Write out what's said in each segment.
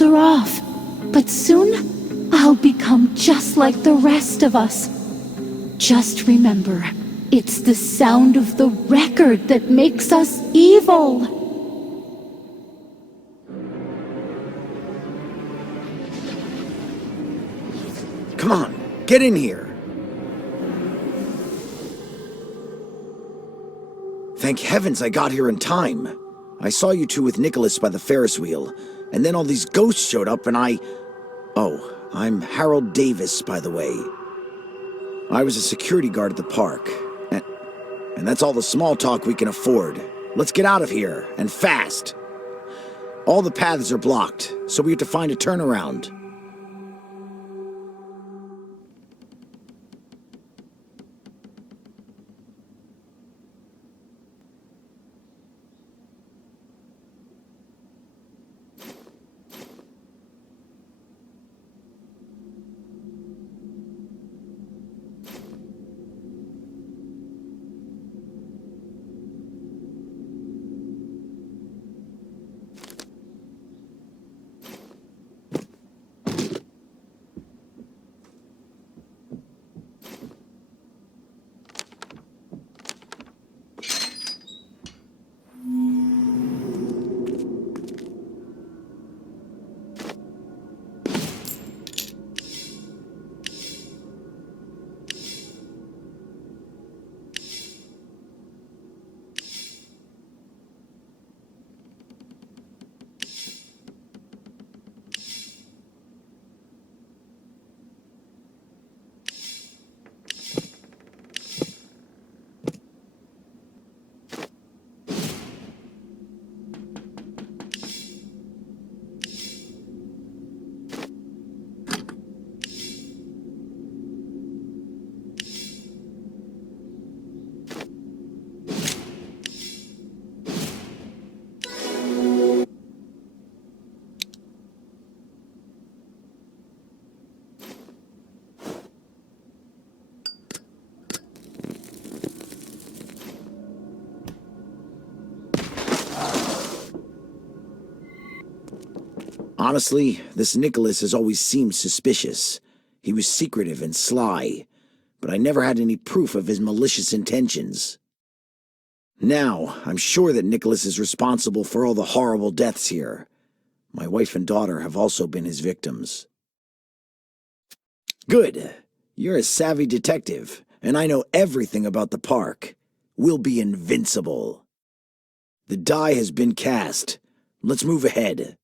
her off. But soon, I'll become just like the rest of us. Just remember, it's the sound of the record that makes us evil. Come on, get in here. Thank heavens I got here in time. I saw you two with Nicholas by the Ferris wheel, and then all these ghosts showed up and Oh, I'm Harold Davis, by the way. I was a security guard at the park, and that's all the small talk we can afford. Let's get out of here, and fast. All the paths are blocked, so we have to find a turnaround. Honestly, this Nicholas has always seemed suspicious. He was secretive and sly, but I never had any proof of his malicious intentions. Now, I'm sure that Nicholas is responsible for all the horrible deaths here. My wife and daughter have also been his victims. Good. You're a savvy detective, and I know everything about the park. We'll be invincible. The die has been cast. Let's move ahead.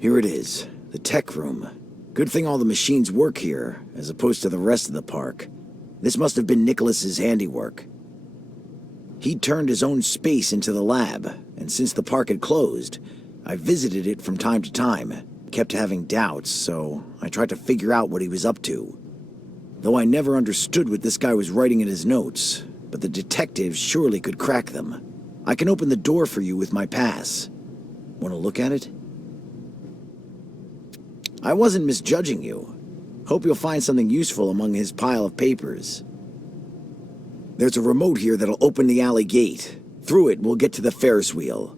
Here it is, The tech room. Good thing all the machines work here, as opposed to the rest of the park. This must have been Nicholas's handiwork. He'd turned his own space into the lab, and since the park had closed, I visited it from time to time, kept having doubts, so I tried to figure out what he was up to. Though I never understood what this guy was writing in his notes, but the detectives surely could crack them. I can open the door for you with my pass. Want to look at it? I wasn't misjudging you. Hope you'll find something useful among his pile of papers. There's a remote here that'll open the alley gate. Through it, we'll get to the Ferris wheel.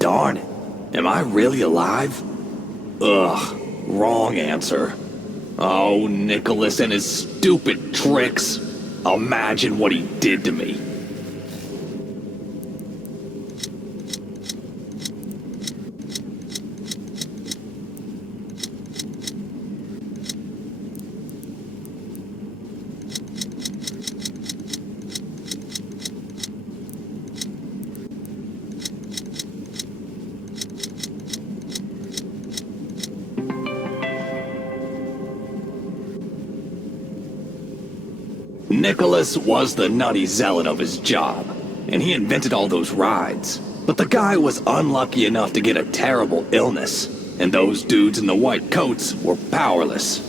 Darn it. Am I really alive? Ugh, wrong answer. Oh, Nicholas and his stupid tricks. Imagine what he did to me. Nicholas was the nutty zealot of his job, and he invented all those rides. But the guy was unlucky enough to get a terrible illness, and those dudes in the white coats were powerless.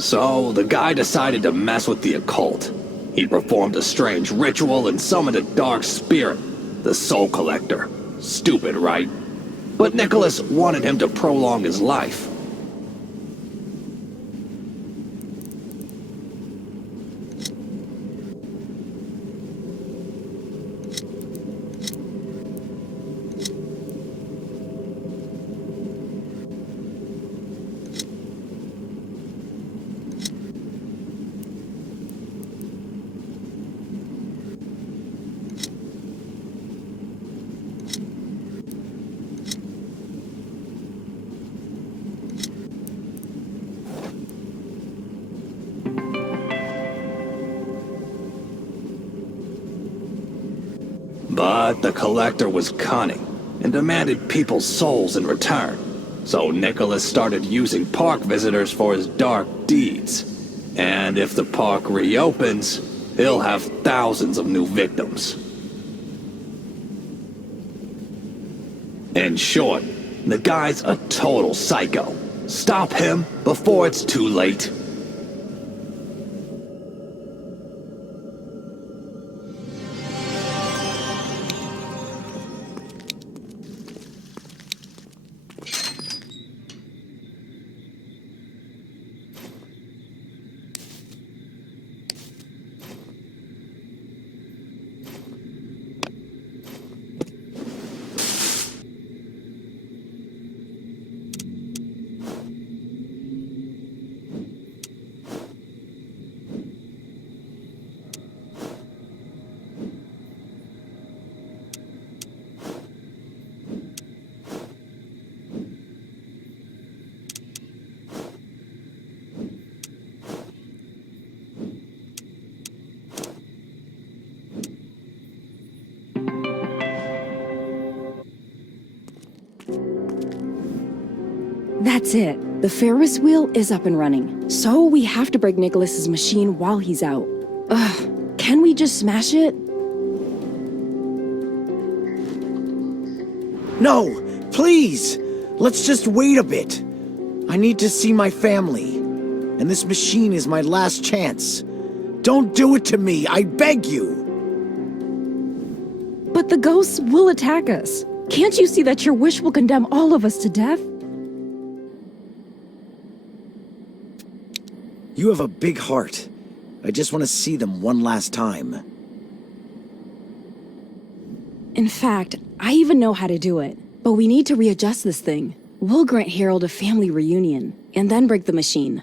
So, the guy decided to mess with the occult. He performed a strange ritual and summoned a dark spirit, the Soul Collector. Stupid, right? But Nicholas wanted him to prolong his life. But the collector was cunning and demanded people's souls in return. So Nicholas started using park visitors for his dark deeds. And if the park reopens, he'll have thousands of new victims. In short, the guy's a total psycho. Stop him before it's too late. That's it. The Ferris wheel is up and running. So we have to break Nicholas's machine while he's out. Ugh, can we just smash it? No, please! Let's just wait a bit. I need to see my family. And this machine is my last chance. Don't do it to me, I beg you! But the ghosts will attack us. Can't you see that your wish will condemn all of us to death? You have a big heart. I just want to see them one last time. In fact, I even know how to do it. But we need to readjust this thing. We'll grant Harold a family reunion, and then break the machine.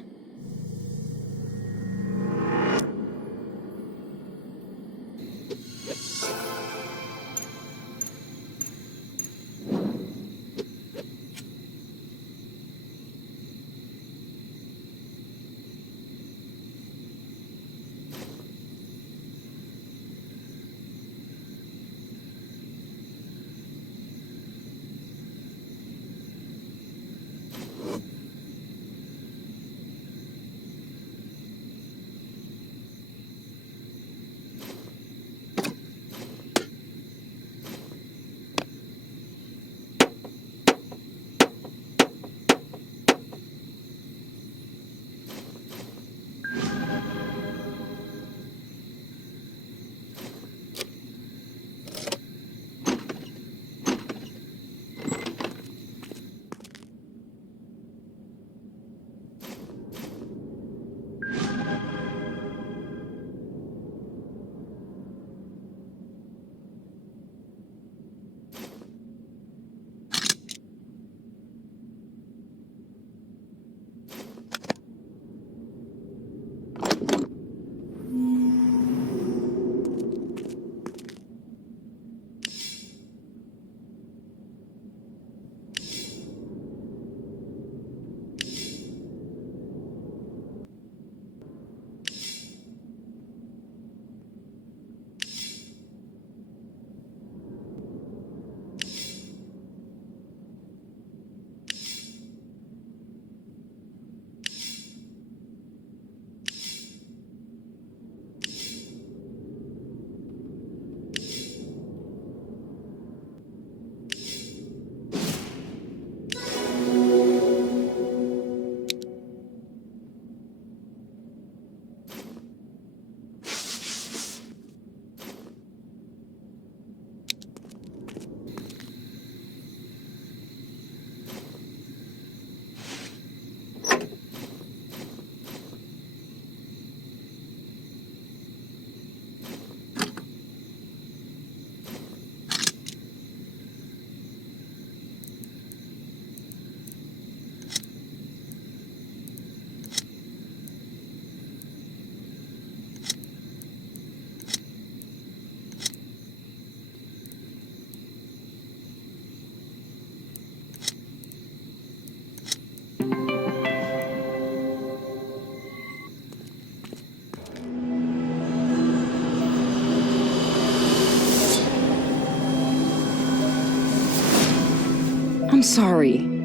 I'm sorry.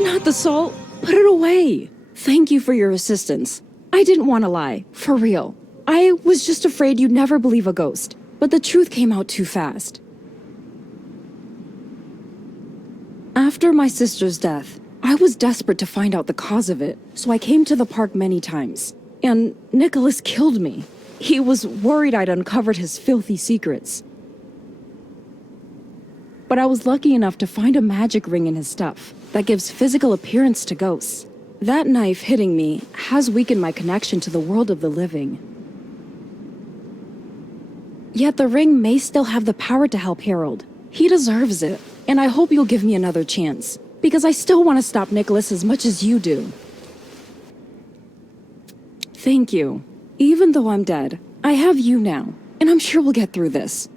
Not the salt. Put it away. Thank you for your assistance. I didn't want to lie, for real. I was just afraid you'd never believe a ghost, but the truth came out too fast. After my sister's death, I was desperate to find out the cause of it, so I came to the park many times. And Nicholas killed me. He was worried I'd uncovered his filthy secrets. But I was lucky enough to find a magic ring in his stuff that gives physical appearance to ghosts. That knife hitting me has weakened my connection to the world of the living. Yet the ring may still have the power to help Harold. He deserves it, and I hope you'll give me another chance. Because I still want to stop Nicholas as much as you do. Thank you. Even though I'm dead, I have you now, and I'm sure we'll get through this.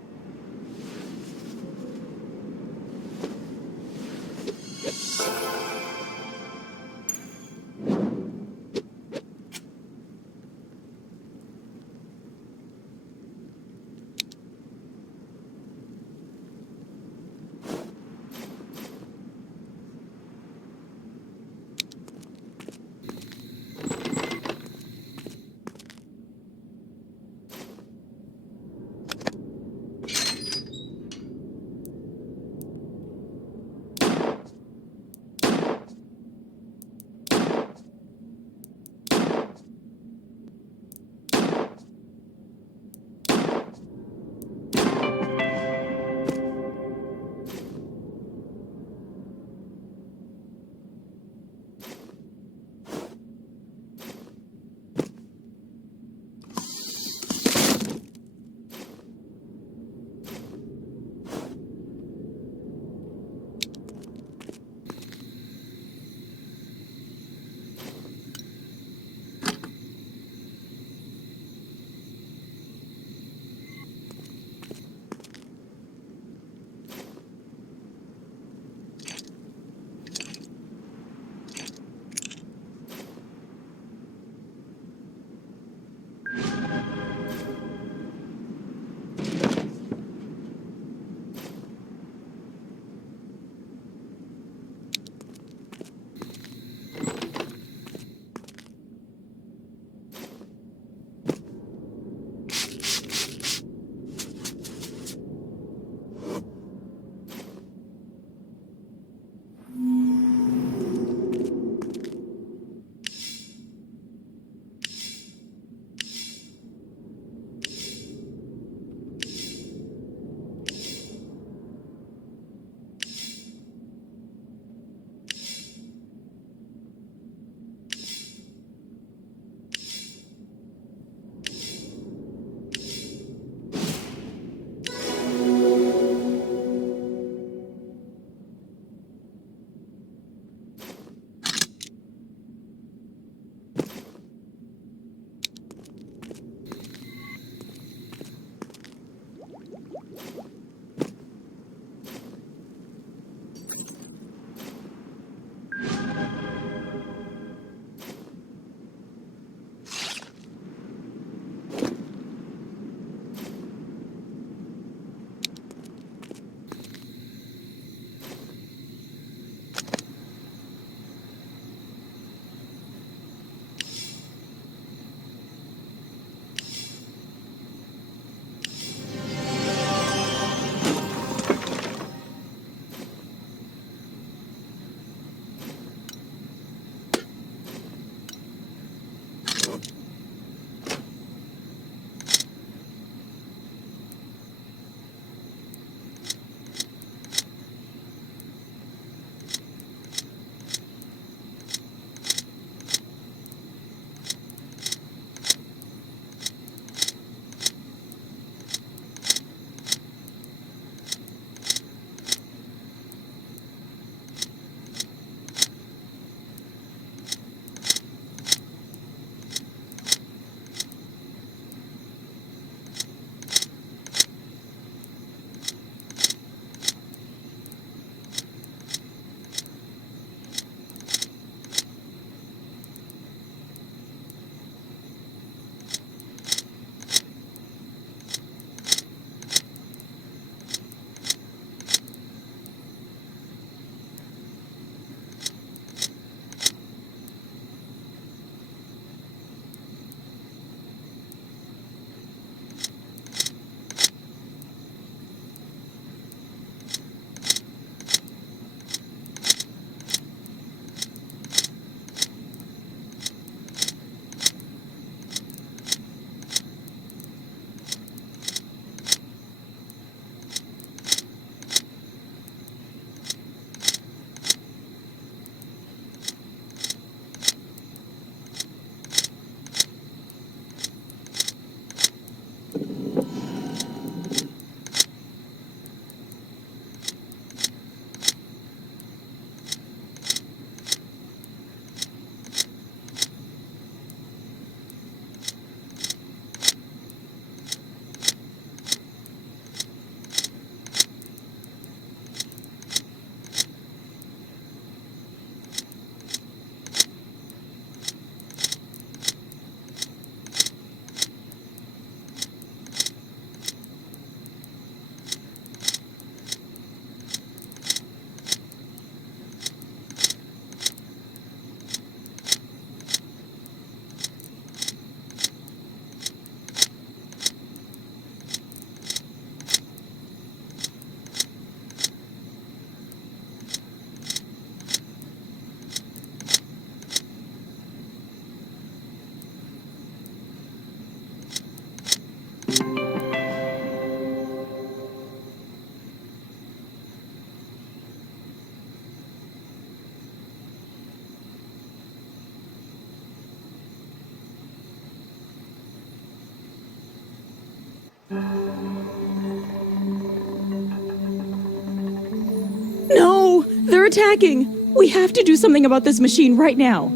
No! They're attacking! We have to do something about this machine right now.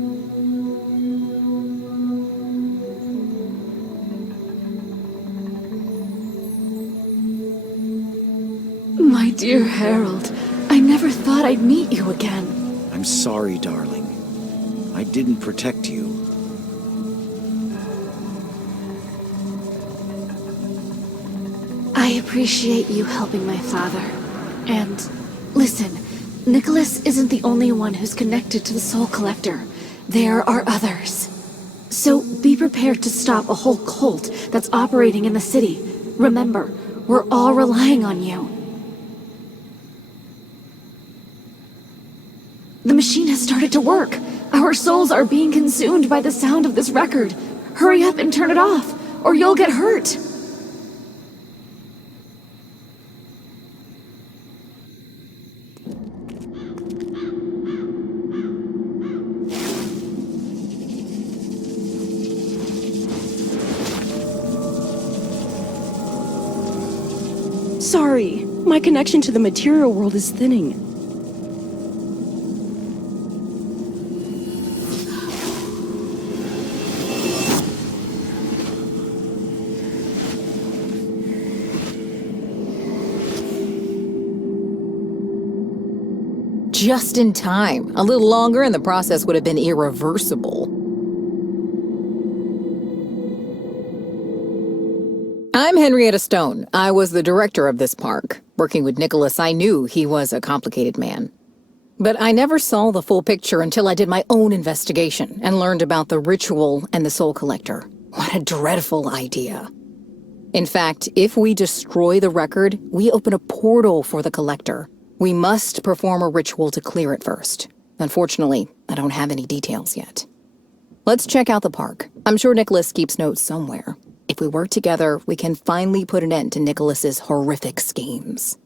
My dear Harold, I never thought I'd meet you again. I'm sorry, darling. I didn't protect you. I appreciate you helping my father. And listen, Nicholas isn't the only one who's connected to the Soul Collector. There are others. So be prepared to stop a whole cult that's operating in the city. Remember, we're all relying on you. The machine has started to work. Our souls are being consumed by the sound of this record. Hurry up and turn it off, or you'll get hurt. Sorry, my connection to the material world is thinning. Just in time. A little longer and the process would have been irreversible. I'm Henrietta Stone. I was the director of this park. Working with Nicholas, I knew he was a complicated man. But I never saw the full picture until I did my own investigation and learned about the ritual and the Soul Collector. What a dreadful idea. In fact, if we destroy the record, we open a portal for the Collector. We must perform a ritual to clear it first. Unfortunately, I don't have any details yet. Let's check out the park. I'm sure Nicholas keeps notes somewhere. If we work together, we can finally put an end to Nicholas's horrific schemes.